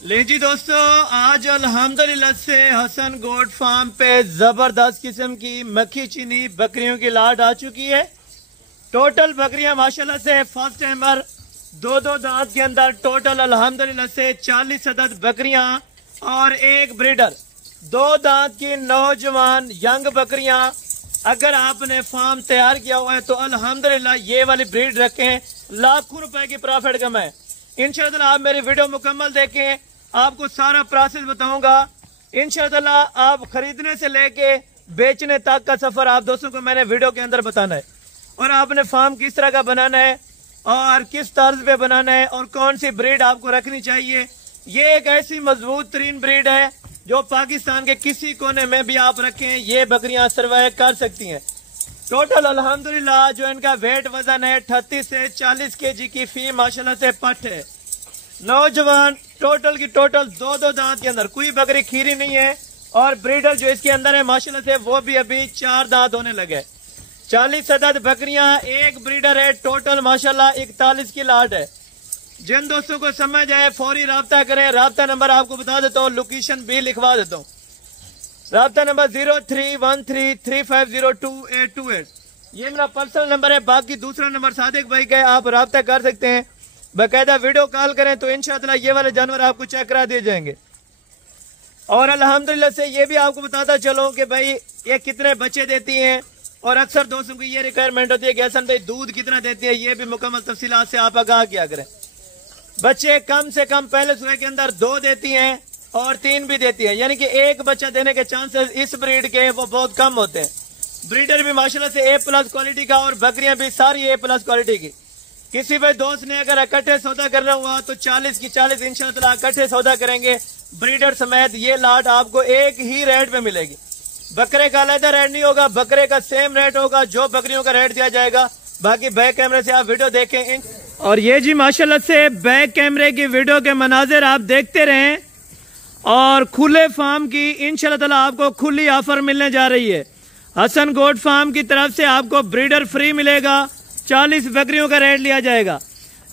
ले जी दोस्तों, आज अल्हम्दुलिल्लाह से हसन गोट फार्म पे जबरदस्त किस्म की मक्खी चीनी बकरियों की लाट आ चुकी है। टोटल बकरियां माशाल्लाह से फर्स्ट टाइमर दो दांत के अंदर टोटल अल्हम्दुलिल्लाह से 40 अदद बकरियां और एक ब्रीडर, 2 दांत की नौजवान यंग बकरियां। अगर आपने फार्म तैयार किया हुआ है तो अल्हम्दुलिल्लाह ये वाली ब्रीड रखें, लाखों रुपए की प्रॉफिट कमाएं। इंशाअल्लाह आप मेरी वीडियो मुकम्मल देखें, आपको सारा प्रोसेस बताऊंगा। इंशाअल्लाह आप खरीदने से लेके बेचने तक का सफर आप दोस्तों को मैंने वीडियो के अंदर बताना है, और आपने फार्म किस तरह का बनाना है और किस तर्ज पे बनाना है और कौन सी ब्रीड आपको रखनी चाहिए। ये एक ऐसी मजबूत तरीन ब्रीड है जो पाकिस्तान के किसी कोने में भी आप रखें ये बकरियां सर्वाइव कर सकती हैं। टोटल अल्हम्दुलिल्लाह जो इनका वेट वजन है 38 से 40 केजी की फी माशाल्लाह से पट है। नौजवान टोटल की टोटल 2 दांत के अंदर, कोई बकरी खीरी नहीं है, और ब्रीडर जो इसके अंदर है माशाल्लाह से वो भी अभी 4 दांत होने लगे। 40 अदद बकरियां, एक ब्रीडर है, टोटल माशाल्लाह 41 की लाट है। जिन दोस्तों को समझ आए फौरी राब्ता करें। राब्ता नंबर आपको बता देता हूँ, लोकेशन भी लिखवा देता हूँ। राब्ता नंबर 0313350228। ये मेरा पर्सनल नंबर है। बाकी दूसरा नंबर सादिक भाई का है, आप राब्ता कर सकते हैं। बाकायदा वीडियो कॉल करें तो इंशाअल्लाह ये वाले जानवर आपको चेक करा दिए जाएंगे। और अल्हम्दुलिल्लाह से ये भी आपको बताता चलो कि भाई ये कितने बच्चे देती हैं, और अक्सर दोस्तों की ये रिक्वायरमेंट होती है कि हसन भाई दूध कितना देती है, ये भी मुकम्मल तफसीलात से आप आगाह किया करें। बच्चे कम से कम पहले सुबह के अंदर 2 देती हैं और 3 भी देती है, यानी कि एक बच्चा देने के चांसेस इस ब्रीड के वो बहुत कम होते हैं। ब्रीडर भी माशाल्लाह से A+ क्वालिटी का, और बकरियां भी सारी A+ क्वालिटी की। किसी भाई दोस्त ने अगर इकट्ठे सौदा करना हुआ तो 40 की 40 इंशाअल्लाह इकट्ठे सौदा करेंगे ब्रीडर समेत। ये लाट आपको एक ही रेट पे मिलेगी, बकरे का अलग रेट नहीं होगा, बकरे का सेम रेट होगा जो बकरियों का रेट दिया जाएगा। बाकी बैक कैमरे से आप वीडियो देखें। और ये जी माशाल्लाह से बैक कैमरे की वीडियो के मनाजिर आप देखते रहें, और खुले फार्म की इंशाअल्लाह आपको खुली ऑफर मिलने जा रही है। हसन गोट फार्म की तरफ से आपको ब्रीडर फ्री मिलेगा, 40 बकरियों का रेट लिया जाएगा।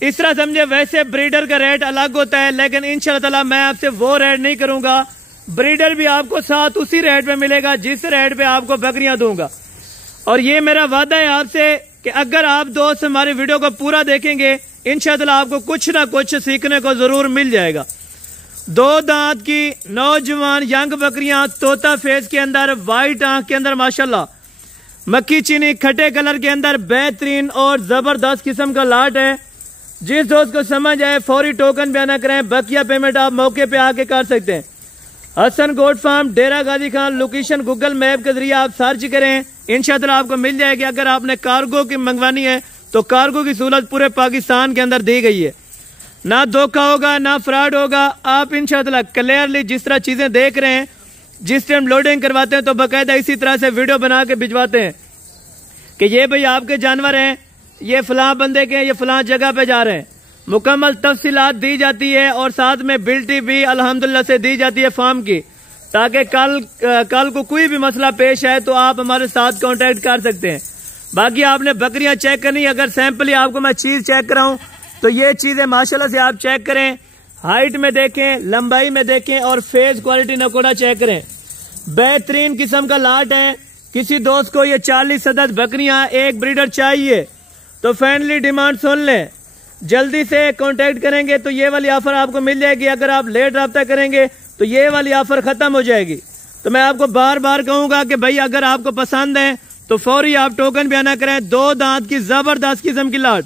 इस तरह समझे, वैसे ब्रीडर का रेट अलग होता है, लेकिन इंशाअल्लाह मैं आपसे वो रेट नहीं करूंगा। ब्रीडर भी आपको साथ उसी रेट पे मिलेगा जिस रेट पे आपको बकरियां दूंगा। और ये मेरा वादा है आपसे कि अगर आप दोस्त हमारी वीडियो को पूरा देखेंगे इंशाअल्लाह आपको कुछ ना कुछ सीखने को जरूर मिल जाएगा। 2 दांत की नौजवान यंग बकरियां, तोता फेस के अंदर, व्हाइट आंख के अंदर माशाल्लाह, मक्खी चीनी खट्टे कलर के अंदर बेहतरीन और जबरदस्त किस्म का लाट है। जिस दोस्त को समझ आए फौरी टोकन बयाना करें, बकिया पेमेंट आप मौके पे आके कर सकते हैं। हसन गोट फार्म, डेरा Ghazi Khan, location Google map के जरिए आप सर्च करें, इंशाअल्लाह आपको मिल जाएगी। अगर आपने कार्गो की मंगवानी है तो कार्गो की सहूलत पूरे पाकिस्तान के अंदर दी गई है, ना धोखा होगा ना फ्रॉड होगा। आप इंशाअल्लाह क्लियरली जिस तरह चीजें देख रहे हैं, जिस टाइम लोडिंग करवाते हैं तो बाकायदा इसी तरह से वीडियो बना के भिजवाते हैं कि ये भाई आपके जानवर हैं, ये फलां बंदे के, ये फलां जगह पे जा रहे हैं। मुकम्मल तफसीलात दी जाती है, और साथ में बिल्टी भी अल्हम्दुलिल्लाह से दी जाती है फार्म की, ताकि कल को कोई भी मसला पेश आए तो आप हमारे साथ कांटेक्ट कर सकते हैं। बाकी आपने बकरियां चेक करनी, अगर सैंपल ही आपको मैं चीज चेक कराऊं तो ये चीजें माशाल्लाह से आप चेक करें, हाइट में देखें, लंबाई में देखें, और फेस क्वालिटी नकोड़ा चेक करें। बेहतरीन किस्म का लाट है। किसी दोस्त को ये 40 अदद बकरियां, एक ब्रीडर चाहिए तो फ्रेंडली डिमांड सुन लें, जल्दी से कांटेक्ट करेंगे तो ये वाली ऑफर आपको मिल जाएगी। अगर आप लेट रब्ता करेंगे तो ये वाली ऑफर खत्म हो जाएगी। तो मैं आपको बार बार कहूंगा कि भाई अगर आपको पसंद है तो फौरी आप टोकन बयाना करें। 2 दांत की जबरदस्त किस्म की लाट,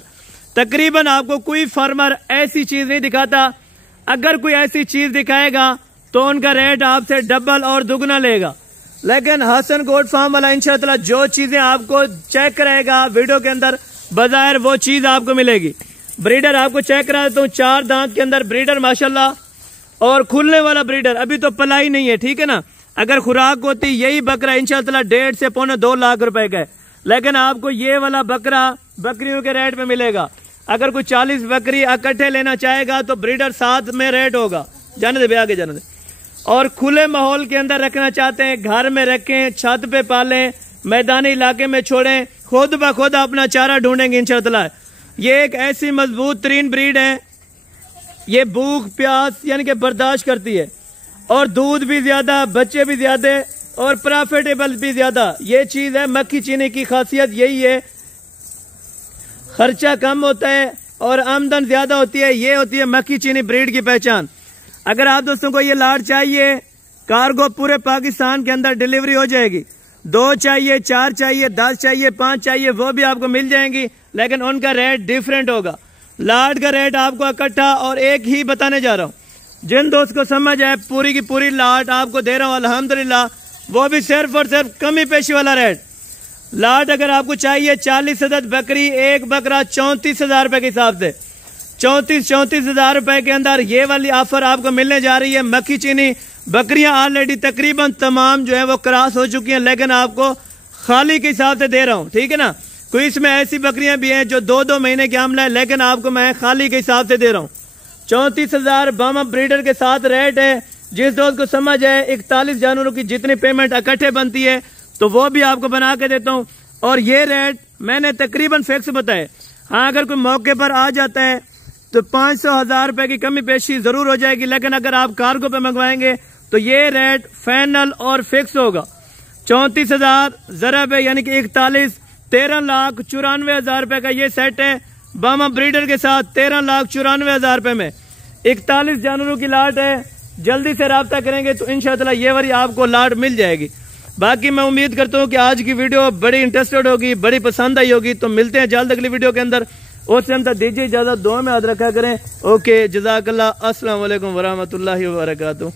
तकरीबन आपको कोई फार्मर ऐसी चीज नहीं दिखाता। अगर कोई ऐसी चीज दिखाएगा तो उनका रेट आपसे डबल और दुगना लेगा, लेकिन हसन गोट फार्म वाला इंशाअल्लाह जो चीजें आपको चेक कराएगा वीडियो के अंदर, बाजार वो चीज आपको मिलेगी। ब्रीडर आपको चेक करा देता हूँ, 4 दांत के अंदर ब्रीडर माशाल्लाह, और खुलने वाला ब्रीडर, अभी तो पलाई नहीं है, ठीक है ना। अगर खुराक होती यही बकरा इंशाअल्लाह 1.5 से पौने 2 लाख रुपए का है, लेकिन आपको ये वाला बकरा बकरियों के रेट में मिलेगा। अगर कोई 40 बकरी इकट्ठे लेना चाहेगा तो ब्रीडर साथ में रेट होगा। जाने दे आगे जाने दे। और खुले माहौल के अंदर रखना चाहते हैं, घर में रखें, छत पे पालें, मैदानी इलाके में छोड़ें, खुद ब खुद अपना चारा ढूंढेंगे इंशाअल्लाह। ये एक ऐसी मजबूत तरीन ब्रीड है ये भूख प्यास यानी कि बर्दाश्त करती है, और दूध भी ज्यादा, बच्चे भी ज्यादा, और प्रॉफिटेबल भी ज्यादा। ये चीज है मक्खी चीनी की खासियत, यही है। खर्चा कम होता है और आमदन ज्यादा होती है। ये होती है मक्खी चीनी ब्रीड की पहचान। अगर आप दोस्तों को ये लाट चाहिए, कार्गो पूरे पाकिस्तान के अंदर डिलीवरी हो जाएगी। 2 चाहिए, 4 चाहिए, 10 चाहिए, 5 चाहिए, वो भी आपको मिल जाएंगी, लेकिन उनका रेट डिफरेंट होगा। लाट का रेट आपको इकट्ठा और एक ही बताने जा रहा हूँ। जिन दोस्त को समझ आए, पूरी की पूरी लाट आपको दे रहा हूँ अल्हम्दुलिल्लाह, वो भी सिर्फ और सिर्फ कमी पेशी वाला रेट। लाट अगर आपको चाहिए 40 अदद बकरी, एक बकरा 34,000 रुपए के हिसाब से, 34,000 रुपए के अंदर ये वाली ऑफर आपको मिलने जा रही है। मक्खी चीनी बकरियां ऑलरेडी तकरीबन तमाम जो है वो क्रॉस हो चुकी हैं, लेकिन आपको खाली के हिसाब से दे रहा हूँ, ठीक है ना। कोई इसमें ऐसी बकरियां भी हैं जो 2-2 महीने के हमला है, लेकिन आपको मैं खाली के हिसाब से दे रहा हूँ। 34,000 बामा ब्रीडर के साथ रेट है। जिस दोस्त को समझ है 41 जानवरों की जितनी पेमेंट इकट्ठे बनती है तो वो भी आपको बना के देता हूँ। और ये रेट मैंने तकरीबन फिक्स बताए। हाँ, अगर कोई मौके पर आ जाता है तो 500-1000 रुपए की कमी पेशी जरूर हो जाएगी, लेकिन अगर आप कार्गो पे मंगवाएंगे तो ये रेट फाइनल और फिक्स होगा। 34,000 ज़रब है यानी कि 41, 13,94,000 रुपए का ये सेट है बामा ब्रीडर के साथ। 13,94,000 रुपए में 41 जानवरों की लाट है। जल्दी से राब्ता करेंगे तो इंशाअल्लाह ये वाली आपको लाट मिल जाएगी। बाकी मैं उम्मीद करता हूँ कि आज की वीडियो बड़ी इंटरेस्टेड होगी, बड़ी पसंद आई होगी। तो मिलते हैं जल्द अगली वीडियो के अंदर। उस टाइम तक दीजिए इजाजत, दुआ में याद रखा करें। ओके, जज़ाकल्लाह, अस्सलाम वालेकुम वरहमतुल्लाहि वबरकातुहू।